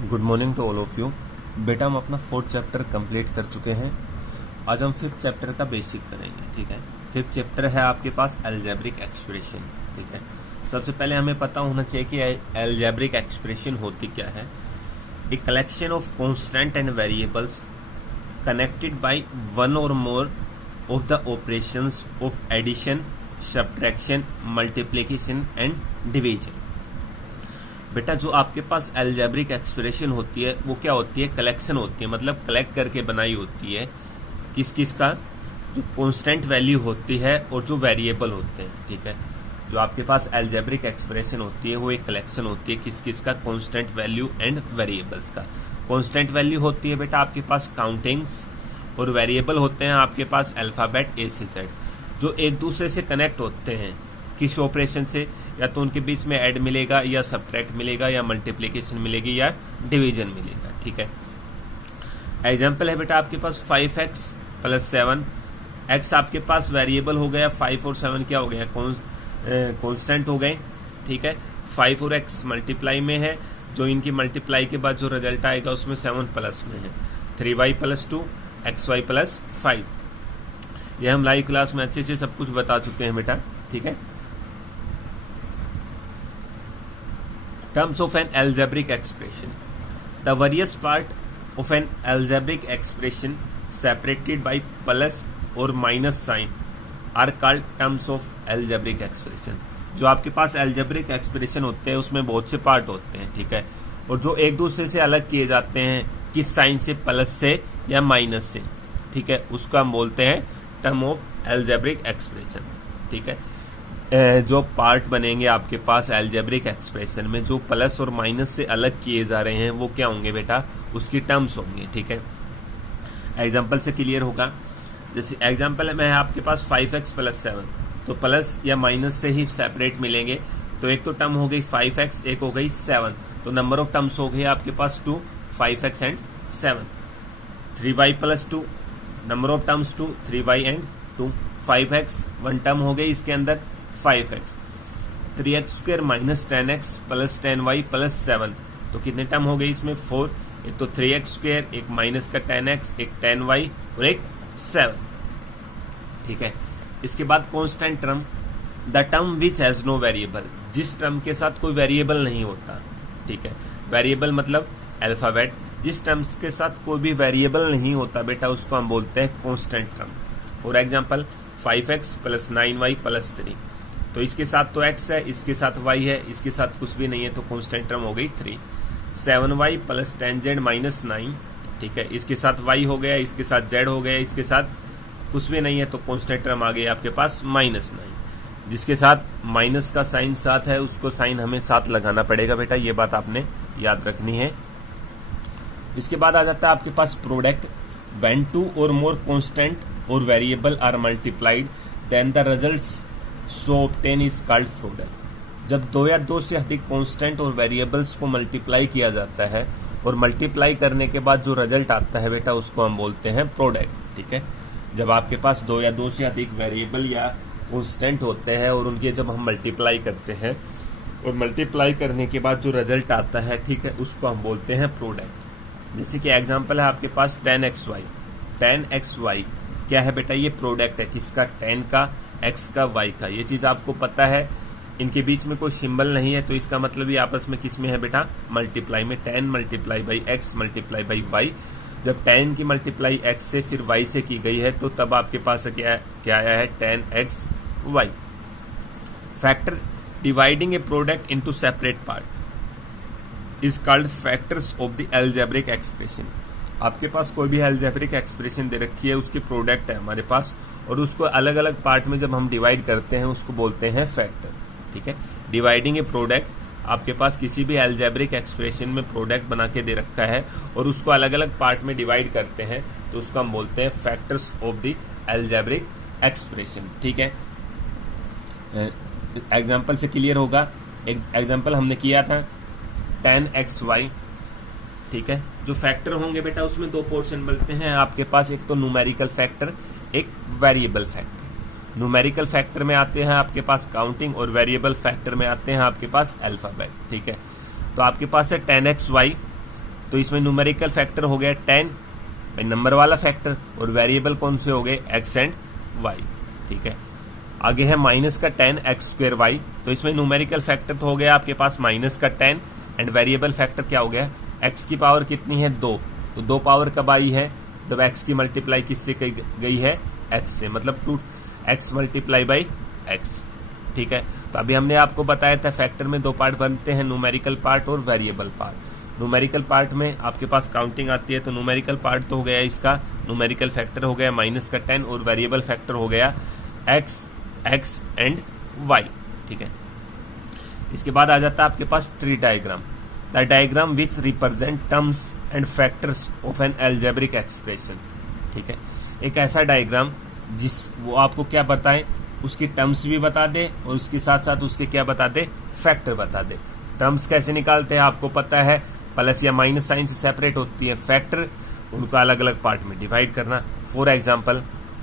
Good morning to all of you. बेटा हम अपना 4th चैप्टर कंप्लीट कर चुके हैं। आज हम 5th चैप्टर का बेसिक करेंगे। ठीक है, 5th चैप्टर है आपके पास अलजेब्रिक एक्सप्रेशन। ठीक है, सबसे पहले हमें पता होना चाहिए कि अलजेब्रिक एक्सप्रेशन होती क्या है। A collection of constant and variables connected by one or more of the operations of addition, subtraction, multiplication and division. बेटा जो आपके पास अलजेब्रिक एक्सप्रेशन होती है वो क्या होती है? कलेक्शन होती है, मतलब कलेक्ट करके बनाई होती है। किस किस का? जो कांस्टेंट वैल्यू होती है और जो वेरिएबल होते हैं। ठीक है, जो आपके पास अलजेब्रिक एक्सप्रेशन होती है वो एक कलेक्शन होती है किस किस का? कांस्टेंट वैल्यू एंड वेरिएबल्स का। कांस्टेंट वैल्यू होती है बेटा आपके पास काउंटिंग्स, और वेरिएबल होते हैं आपके पास अल्फाबेट ए से जेड, जो एक दूसरे से कनेक्ट होते हैं किस ऑपरेशन से? या तो उनके बीच में ऐड मिलेगा, या सब्ट्रैक्ट मिलेगा, या मल्टीप्लिकेशन मिलेगी, या डिवीजन मिलेगा। ठीक है, एग्जाम्पल है बेटा आपके पास 5x + 7। x आपके पास वेरिएबल हो गया, 5 और 7 क्या हो गया? कांस्टेंट हो गए। ठीक है, 5 और x मल्टीप्लाई में है, जो इनकी मल्टीप्लाई के बाद जो रिजल्ट आएगा उसमें 7 प्लस में है। 3y + 2 xy + 5। ये हम लाइव क्लास में अच्छे से सब कुछ बता चुके हैं बेटा। ठीक है, terms of an algebraic expression. The various part of an algebraic expression separated by plus or minus sign are called terms of algebraic expression. जो आपके पास algebraic expression होते हैं उसमें बहुत से पार्ट होते हैं। ठीक है, और जो एक दूसरे से अलग किए जाते हैं किस साइन से? प्लस से या माइनस से। ठीक है, उसको हम बोलते हैं टर्म ऑफ algebraic expression। ठीक है, जो पार्ट बनेंगे आपके पास अलजेब्रिक एक्सप्रेशन में, जो प्लस और माइनस से अलग किए जा रहे हैं वो क्या होंगे बेटा? उसकी टर्म्स होंगे। ठीक है, एग्जांपल से क्लियर होगा। जैसे एग्जांपल में है आपके पास 5x + 7, तो प्लस या माइनस से ही सेपरेट मिलेंगे। तो एक तो टर्म हो गई 5x, एक हो गई 7, तो नंबर ऑफ टर्म्स हो गई आपके पास 2, 5x and 7। 3y + 2, number of terms 2, 3y and 2। 5x 1 term हो गई इसके अंदर, 5x। 3x² - 10x + 10y + 7, तो कितने टर्म हो गए इसमें? 4। एक तो 3x², एक माइनस का 10x, एक 10y और एक 7। ठीक है, इसके बाद constant term, the term which has no variable, जिस टर्म के साथ कोई वेरिएबल नहीं होता। ठीक है, वेरिएबल मतलब अल्फाबेट। जिस टर्म्स के साथ कोई भी वेरिएबल नहीं होता बेटा उसको हम बोलते हैं constant term. For example 5x + 9y + 3, तो इसके साथ तो x है, इसके साथ y है, इसके साथ कुछ भी नहीं है, तो कांस्टेंट टर्म हो गई 3। 7y + 10z - 9, ठीक है, इसके साथ y हो गया, इसके साथ z हो गया, इसके साथ कुछ भी नहीं है, तो कांस्टेंट टर्म आ गई आपके पास -9। जिसके साथ माइनस का साइन साथ है उसको साइन हमें साथ लगाना पड़ेगा बेटा, ये बात आपने याद रखनी है। इसके बाद आ जाता है आपके पास प्रोडक्ट। व्हेन 2 और मोर कांस्टेंट और variable are multiplied then the results so obtained is called product. जब 2 या 2 से अधिक कांस्टेंट और वेरिएबल्स को मल्टीप्लाई किया जाता है और मल्टीप्लाई करने के बाद जो रिजल्ट आता है बेटा उसको हम बोलते हैं प्रोडक्ट। ठीक है, जब आपके पास 2 या 2 से अधिक वेरिएबल या कांस्टेंट होते हैं और उनके जब हम मल्टीप्लाई करते हैं और मल्टीप्लाई करने के बाद जो रिजल्ट आता है, ठीक है, उसको हम बोलते हैं प्रोडक्ट। जैसे कि एग्जांपल है आपके पास 10xy। 10xy क्या है बेटा? ये प्रोडक्ट है किसका? 10 का, x का, y का। ये चीज आपको पता है, इनके बीच में कोई सिंबल नहीं है, तो इसका मतलब ये आपस में किस में है बेटा? मल्टीप्लाई में। 10 × x × y। जब 10 की मल्टीप्लाई x से फिर y से की गई है तो तब आपके पास क्या आया है? 10xy। Factor dividing A product into separate part is called factors of the algebraic expression. आपके पास कोई भी अलजेब्रिक एक्सप्रेशन दे रखी है, उसकी प्रोडक्ट है हमारे पास, और उसको अलग अलग पार्ट में जब हम डिवाइड करते हैं उसको बोलते हैं फैक्टर। ठीक है, डिवाइडिंग ए प्रोडक्ट, आपके पास किसी भी अलजेब्रिक एक्सप्रेशन में प्रोडक्ट बना के दे रखा है और उसको अलग अलग पार्ट में डिवाइड करते हैं तो उसको हम बोलते हैं factors of the algebraic expression. ठीक है, एग्जाम्पल से क्लियर होगा। एग्जाम्पल हमने किया था 10xy। ठीक है, जो फैक्टर होंगे बेटा उसमें 2 पोर्शन बनते हैं आपके पास, एक तो न्यूमेरिकल फैक्टर, एक वेरिएबल फैक्टर। न्यूमेरिकल फैक्टर में आते हैं आपके पास काउंटिंग और वेरिएबल फैक्टर में आते हैं आपके पास अल्फाबेट। ठीक है, तो आपके पास है 10xy तो इसमें न्यूमेरिकल फैक्टर हो गया 10, नंबर वाला फैक्टर, और वेरिएबल कौन से हो गए x एंड y। ठीक है, आगे है माइनस का 10 एक्स स्क्वायर वाई, तो इसमें न्यूमेरिकल फैक्टर तो हो गया आपके पास माइनस का 10 एंड वेरिएबल फैक्टर क्या हो गया, x की पावर कितनी है 2, तो 2 पावर कब आई है, जब x की मल्टीप्लाई किससे गई है, x से, मतलब 2x मल्टीप्लाई बाई x। ठीक है, तो अभी हमने आपको बताया था फैक्टर में 2 पार्ट बनते हैं, न्यूमेरिकल पार्ट और वेरिएबल पार्ट। न्यूमेरिकल पार्ट में आपके पास काउंटिंग आती है, तो न्यूमेरिकल पार्ट तो हो गया इसका, न्यूमेरिकल फैक्टर हो गया माइनस का 10 और वेरिएबल फैक्टर हो गया x एंड y। ठीक है, इसके बाद आ जाता है आपके पास tree diagram, the diagram which represent terms and factors of an algebraic expression. ठीक है, एक ऐसा डायग्राम जिस वो आपको क्या बताए, उसकी टर्म्स भी बता दे और उसके साथ साथ उसके क्या बता दे, फैक्टर बता दे। टर्म्स कैसे निकालते हैं आपको पता है, प्लस या माइनस साइन से सेपरेट होती है, फैक्टर उनका अलग अलग पार्ट में डिवाइड करना। फॉर एग्जाम्पल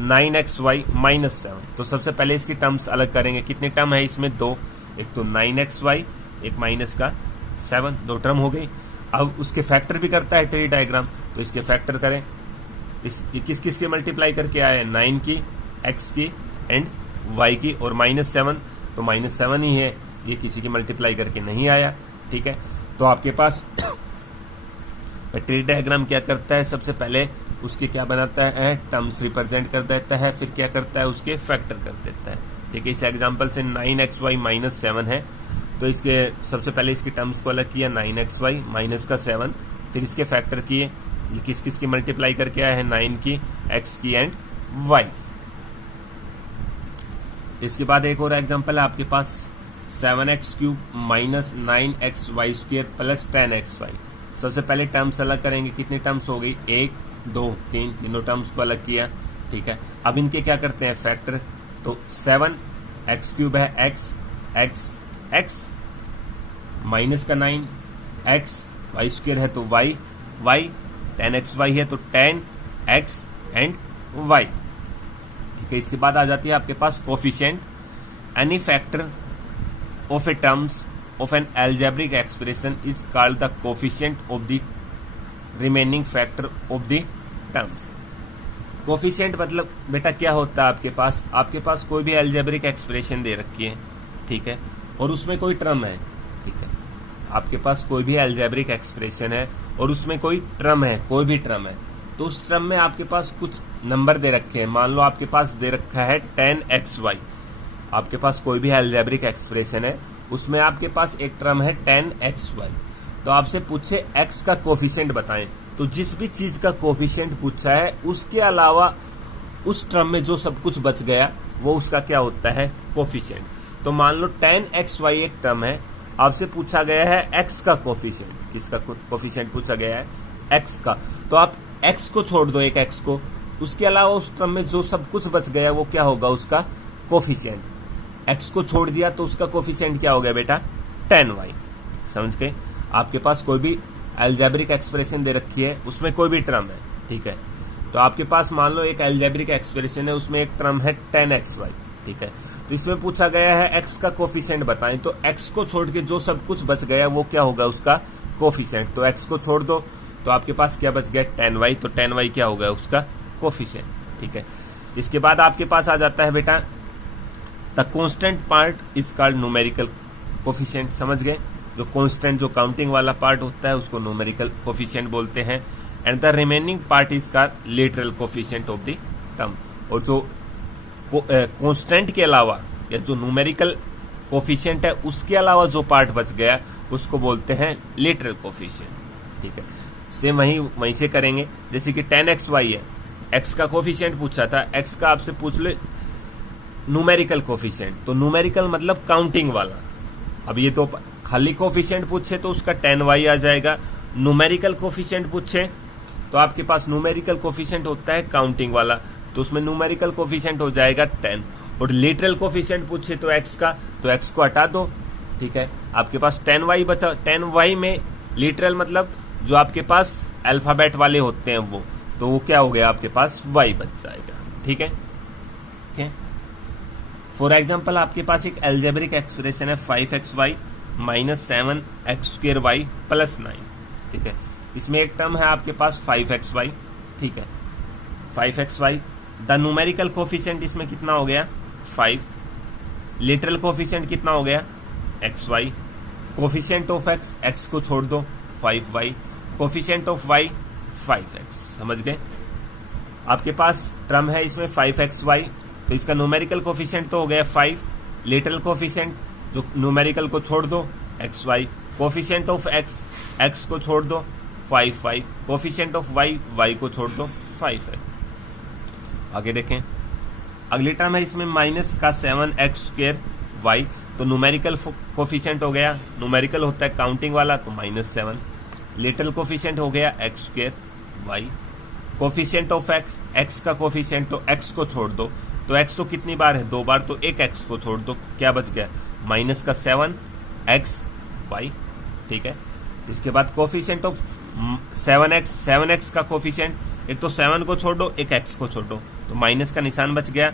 9xy माइनस 7, तो सबसे पहले इसकी टर्म्स अलग करेंगे, कितने टर्म है इसमें, 2, एक तो 9xy, एक माइनस का 7, 2 टर्म हो गई। अब उसके फैक्टर भी करता है ट्री डायग्राम, तो इसके फैक्टर करें, किस किस की मल्टीप्लाई करके आए, 9 की, x की एंड y की, और -7, तो -7 ही है, ये किसी की मल्टीप्लाई करके नहीं आया। ठीक है, तो आपके पास ट्री डायग्राम क्या करता है, सबसे पहले उसके क्या बनाता है, टर्म्स रिप्रेजेंट कर देता है, फिर क्या करता है, उसके फैक्टर कर देता है। ठीक है, इस एग्जांपल से 9xy माइनस 7 है, तो इसके सबसे पहले इसकी टर्म्स को अलग किया, 9xy माइनस का 7, फिर इसके फैक्टर किए, ये किस किस की मल्टीप्लाई करके आया है, 9 की, x की एंड y। इसके बाद एक और एग्जांपल है आपके पास 7x³ minus 9xy square plus 10xy। सबसे पहले टर्म्स अलग करेंगे, कितनी टर्म्स हो गई, 1, 2, 3, तीनों टर्म्स को अलग किया। ठीक है, अब इनके क्या करते हैं, फैक्टर, तो 7x³ है x माइनस का 9x, y स्क्वायर है तो y 10xy है तो 10x एंड y। ठीक है, इसके बाद आ जाती है आपके पास coefficient, any factor of a terms of an algebraic expression is called the coefficient of the remaining factor of the terms. Coefficient मतलब बेटा क्या होता है, आपके पास कोई भी अलजेब्रिक एक्सप्रेशन दे रखी है, ठीक है, और उसमें कोई टर्म है। ठीक है, आपके पास कोई भी अलजेब्रिक एक्सप्रेशन है और उसमें कोई टर्म है, कोई भी टर्म है, तो उस टर्म में आपके पास कुछ नंबर दे रखे हैं। मान लो आपके पास दे रखा है 10xy, आपके पास कोई भी अलजेब्रिक एक्सप्रेशन है, उसमें आपके पास एक टर्म है 10xy, तो आपसे पूछे x का कोफिशिएंट बताएं, तो जिस भी चीज का कोफिशिएंट पूछा है उसके अलावा उस टर्म में जो सब कुछ बच गया वो उसका क्या होता है, कोफिशिएंट। तो मान लो 10xy एक टर्म है, आपसे पूछा गया है x का कोफिशिएंट, किसका कोफिशिएंट पूछा गया है, x का, तो आप x को छोड़ दो, एक x को, उसके अलावा उस टर्म में जो सब कुछ बच गया वो क्या होगा, उसका कोफिशिएंट। x को छोड़ दिया तो उसका कोफिशिएंट क्या हो गया बेटा, 10y। समझ गए, आपके पास कोई भी अलजेब्रिक एक्सप्रेशन दे रखी है, उसमें कोई भी टर्म है, ठीक है, तो आपके पास मान लो एक अलजेब्रिक एक्सप्रेशन है, उसमें एक टर्म है 10xy, ठीक है, तो इसमें पूछा गया है x का कोफिशिएंट बताएं, तो x को छोड़ के जो सब कुछ बच गया वो क्या होगा, उसका कोफिशिएंट। तो x को छोड़ दो तो आपके पास क्या बच गया, 10y, तो 10y क्या होगा, उसका कोफिशिएंट। ठीक है, इसके बाद आपके पास आ जाता है बेटा the constant part is called numerical coefficient. समझ गए, जो कांस्टेंट, जो काउंटिंग वाला पार्ट होता है उसको न्यूमेरिकल कोफिशिएंट बोलते हैं, and the remaining part is called literal coefficient of the term. और जो कांस्टेंट के अलावा या जो न्यूमेरिकल कोफिशिएंट है उसके अलावा जो पार्ट बच गया उसको बोलते हैं लिटरल कोफिशिएंट। ठीक है, सेम वहीं से करेंगे, जैसे कि 10xy है, x का कोफिशिएंट पूछा था, x का आपसे पूछ ले न्यूमेरिकल कोफिशिएंट, तो न्यूमेरिकल मतलब काउंटिंग वाला। अब ये तो खाली कोफिशिएंट पूछे तो उसका 10y आ जाएगा, न्यूमेरिकल कोफिशिएंट पूछे तो आपके पास न्यूमेरिकल कोफिशिएंट होता है काउंटिंग वाला, तो उसमें न्यूमेरिकल कोफिशिएंट हो जाएगा 10, और लिटरल कोफिशिएंट पूछे तो x का, तो x को हटा दो। ठीक है, आपके पास 10y बचा, 10y में लिटरल मतलब जो आपके पास अल्फाबेट वाले होते हैं वो, तो वो क्या हो गया, आपके पास y बच जाएगा। ठीक है, फॉर एग्जाम्पल आपके पास एक अलजेब्रिक एक्सप्रेशन है 5xy minus 7x² y plus 9। ठीक है, इसमें एक टर्म है आपके पास 5xy, ठीक है, 5xy। द न्यूमेरिकल कोफिशिएंट इसमें कितना हो गया 5, लिटरल कोफिशिएंट कितना हो गया xy, कोफिशिएंट ऑफ x को छोड़ दो 5y, coefficient of y 5x। समझ गए? आपके पास टर्म है इसमें 5xy, तो इसका न्यूमेरिकल कोफिशिएंट तो हो गया 5, लिटरल कोफिशिएंट जो न्यूमेरिकल को छोड़ दो xy, कोफिशिएंट ऑफ x को छोड़ दो 5y, कोफिशिएंट ऑफ y को छोड़ दो 5 है। आगे देखें, अगली टर्म है इसमें माइनस का 7x²y, तो न्यूमेरिकल कोफिशिएंट हो गया, न्यूमेरिकल होता है काउंटिंग वाला, तो -7, लिटरल कोफिशिएंट हो गया x²y, कोफिशिएंट ऑफ x का कोफिशिएंट तो x को छोड़ दो, तो x तो कितनी बार है 2 बार, तो एक x को छोड़ दो, क्या बच गया माइनस का 7xy, ठीक है। इसके बाद कोफिशिएंट ऑफ 7x का कोफिशिएंट, एक तो 7 को छोड़ दो एक x को छोड़ दो, तो माइनस का निशान बच गया,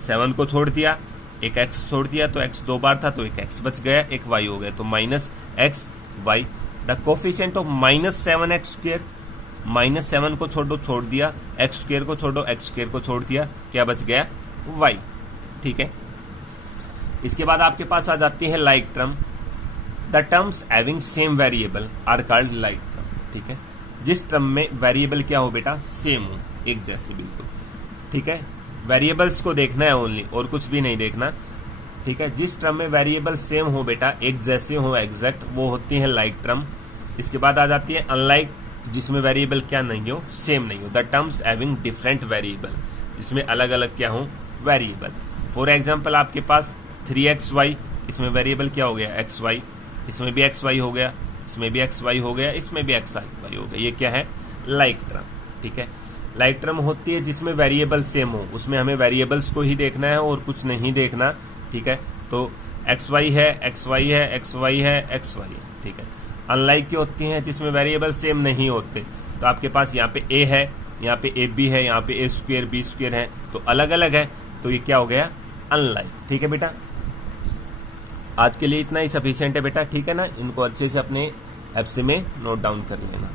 7 को छोड़ दिया एक x छोड़ दिया, तो x 2 बार था तो एक x बच गया, एक y हो गया, तो -xy। The coefficient of -7x², -7 को छोड़ दिया, x² को छोड़ दो, x² को छोड़ दिया, क्या बच गया y, ठीक है। इसके बाद आपके पास आ जाती है like term. The terms having same variable are called like term, ठीक है। जिस टर्म में वेरिएबल क्या हो बेटा सेम हो, एक जैसे बिल्कुल, ठीक है। वेरिएबल्स को देखना है ओनली, और कुछ भी नहीं देखना, ठीक है। जिस टर्म में वेरिएबल सेम हो बेटा, एक जैसे हो एग्जैक्ट, वो होती है लाइक टर्म। इसके बाद आ जाती है अनलाइक, जिसमें वेरिएबल क्या नहीं हो सेम नहीं हो। The terms having different variable, जिसमें अलग अलग क्या हो वेरिएबल। फॉर एग्जाम्पल आपके पास 3xy, इसमें वेरिएबल क्या हो गया xy, इसमें भी xy हो गया, इसमें भी xy हो गया, इसमें भी xy हो गया, ये क्या है लाइक टर्म, ठीक है। लाइक टर्म होती है जिसमें वेरिएबल सेम हो, उसमें हमें वेरिएबल्स को ही देखना है और कुछ नहीं देखना, ठीक है। तो xy है, xy है, xy है, xy है, ठीक है। अनलाइक की होती हैं जिसमें वेरिएबल सेम नहीं होते, तो आपके पास यहाँ पे a है, यहाँ पे ab है, यहाँ पे a² b² है, तो अलग अलग है, तो ये क्या हो गया अनलाइक, ठीक है बेटा। आज के लिए इतना ही सफिशिएंट है बेटा, ठीक है ना। इनको अच्छे से अपने एप्स में नोट डाउन कर लेना।